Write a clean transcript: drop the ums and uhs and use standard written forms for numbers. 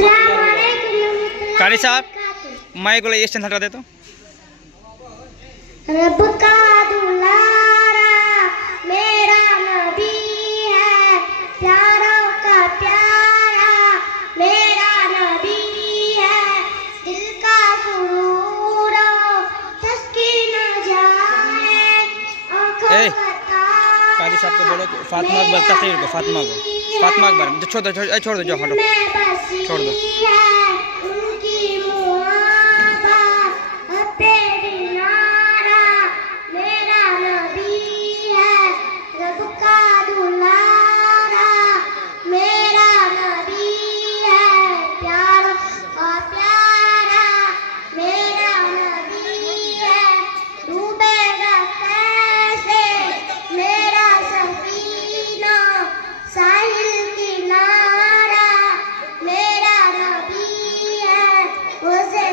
रहमतुल्लाहि। कारी साहब माइक को ये स्टैंड हटा दे तो। रब का दुलारा मेरा नबी है, प्यारों का प्यारा मेरा नबी है, दिल का सुरूर तस्कीन जाए आँखों ए, का तारा कारी साहब को बोलो फातिमा अकबर तकरीर को, फातिमा अकबर जो छोड़ दो जो हटो छोड़ दो। उनकी मुहाबत पे दिनारा मेरा नबी है, रब का दुलारा मेरा नबी है, प्यार का प्यारा मेरा नबी है, डूबेगा कैसे मेरा सफीना साहिल किनारा मेरा नबी है, उसे